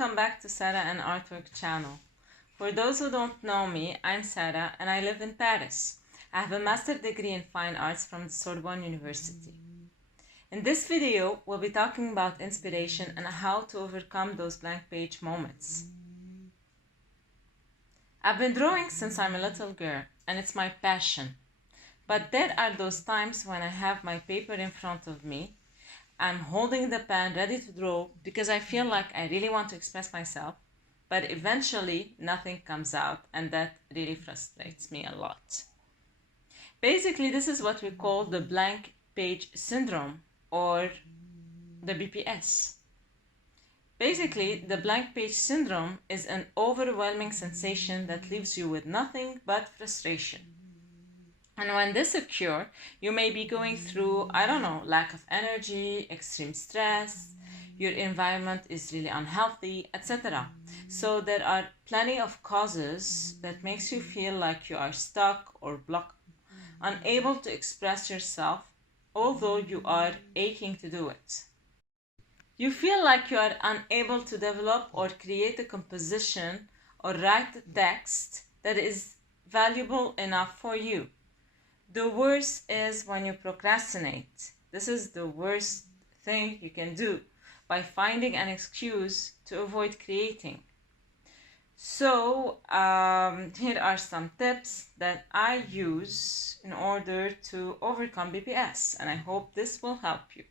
Welcome back to Sarah and Artwork channel. For those who don't know me, I'm Sarah and I live in Paris. I have a master's degree in fine arts from the Sorbonne University. In this video, we'll be talking about inspiration and how to overcome those blank page moments. I've been drawing since I'm a little girl and it's my passion. But there are those times when I have my paper in front of me. I'm holding the pen ready to draw because I feel like I really want to express myself, but eventually nothing comes out, and that really frustrates me a lot. Basically, this is what we call the blank page syndrome, or the BPS. Basically, the blank page syndrome is an overwhelming sensation that leaves you with nothing but frustration. And when this occurs, you may be going through, lack of energy, extreme stress, your environment is really unhealthy, etc. So there are plenty of causes that makes you feel like you are stuck or blocked, unable to express yourself, although you are aching to do it. You feel like you are unable to develop or create a composition or write a text that is valuable enough for you. The worst is when you procrastinate. This is the worst thing you can do, by finding an excuse to avoid creating. So here are some tips that I use in order to overcome BPS, and I hope this will help you.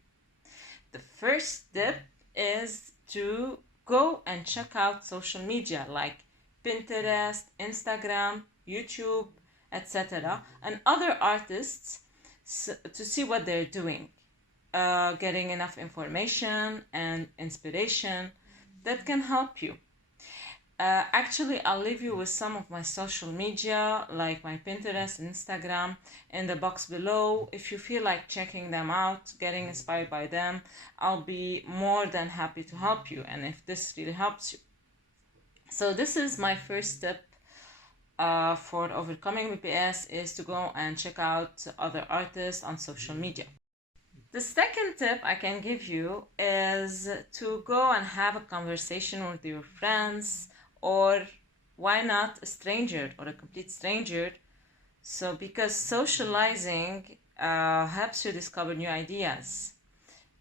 The first tip is to go and check out social media like Pinterest, Instagram, YouTube, etc., and other artists to see what they're doing, getting enough information and inspiration that can help you. Actually, I'll leave you with some of my social media, like my Pinterest and Instagram, in the box below. If you feel like checking them out, getting inspired by them, I'll be more than happy to help you, and if this really helps you. So this is my first tip for overcoming BPS, is to go and check out other artists on social media. The second tip I can give you is to go and have a conversation with your friends, or why not a stranger or a complete stranger. So because socializing helps you discover new ideas.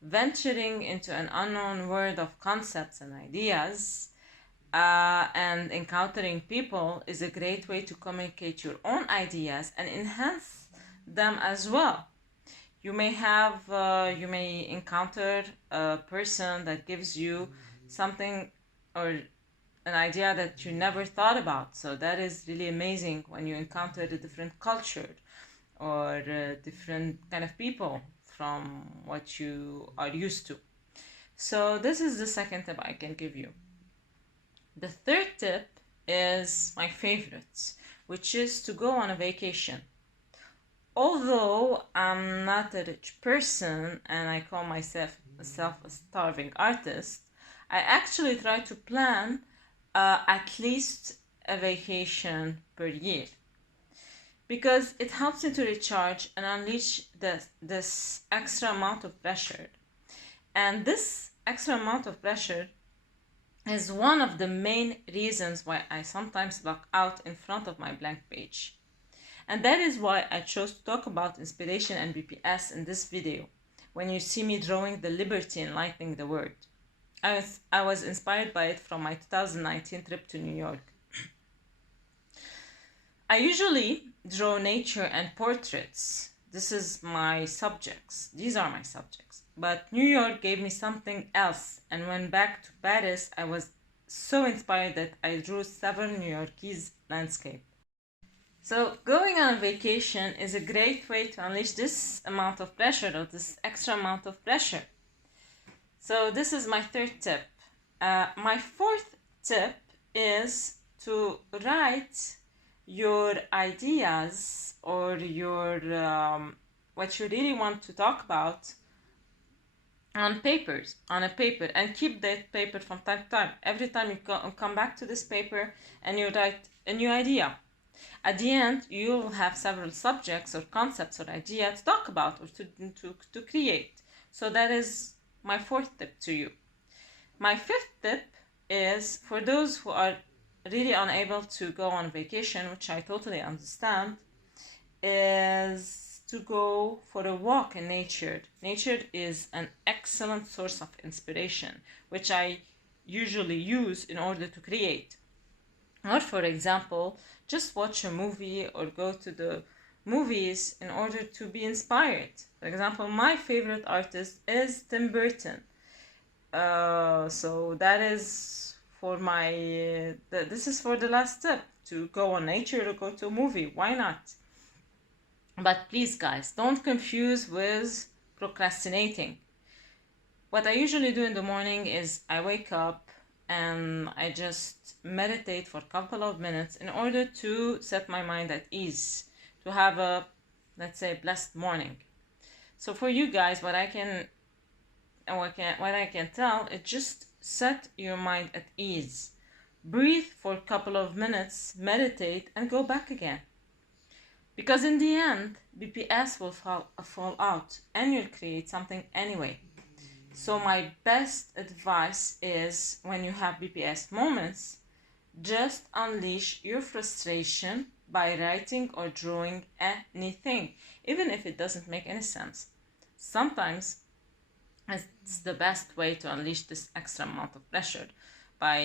Venturing into an unknown world of concepts and ideas and encountering people is a great way to communicate your own ideas and enhance them as well. You may encounter a person that gives you something or an idea that you never thought about. So that is really amazing when you encounter a different culture or different kind of people from what you are used to. So this is the second tip I can give you. The third tip is my favorite, which is to go on a vacation. Although I'm not a rich person and I call myself a starving artist, I actually try to plan at least a vacation per year, because it helps me to recharge and unleash this extra amount of pressure. And this extra amount of pressure is one of the main reasons why I sometimes block out in front of my blank page. And that is why I chose to talk about inspiration and BPS in this video, when you see me drawing the Liberty Enlightening the World. I was inspired by it from my 2019 trip to New York. I usually draw nature and portraits. This is my subjects. These are my subjects. But New York gave me something else, and when back to Paris, I was so inspired that I drew several New Yorkese landscapes. So going on a vacation is a great way to unleash this amount of pressure, or this extra amount of pressure. So this is my third tip. My fourth tip is to write your ideas or your what you really want to talk about on a paper, and keep that paper from time to time. Every time you come back to this paper and you write a new idea. At the end, you will have several subjects or concepts or ideas to talk about or to create. So that is my fourth tip to you. My fifth tip is for those who are really unable to go on vacation, which I totally understand, is to go for a walk in nature. Nature is an excellent source of inspiration, which I usually use in order to create. Or, for example, just watch a movie or go to the movies in order to be inspired. For example, my favorite artist is Tim Burton. So that is for my, this is for the last step, to go on nature or go to a movie. Why not? But please, guys, don't confuse with procrastinating. What I usually do in the morning is I wake up and I just meditate for a couple of minutes in order to set my mind at ease, to have a, let's say, blessed morning. So for you guys, what I can tell is just set your mind at ease. Breathe for a couple of minutes, meditate, and go back again. Because in the end, BPS will fall out and you'll create something anyway. So my best advice is, when you have BPS moments, just unleash your frustration by writing or drawing anything, even if it doesn't make any sense. Sometimes it's the best way to unleash this extra amount of pressure, by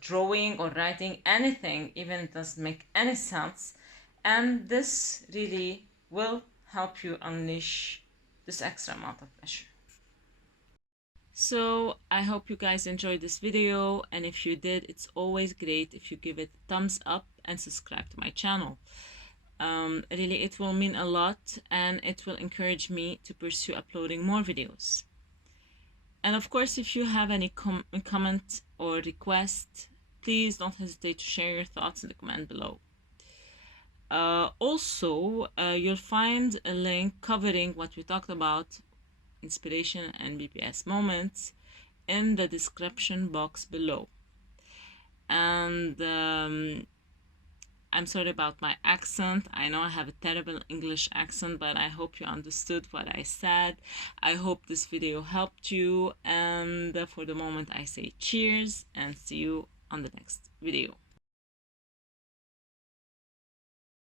drawing or writing anything, even if it doesn't make any sense. And this really will help you unleash this extra amount of pressure. So I hope you guys enjoyed this video, and if you did, it's always great if you give it a thumbs up and subscribe to my channel. Really, it will mean a lot, and it will encourage me to pursue uploading more videos. And of course, if you have any comment or request, please don't hesitate to share your thoughts in the comment below. Also, you'll find a link covering what we talked about, inspiration and BPS moments, in the description box below. And I'm sorry about my accent. I know I have a terrible English accent, but I hope you understood what I said. I hope this video helped you, and for the moment I say cheers and see you on the next video.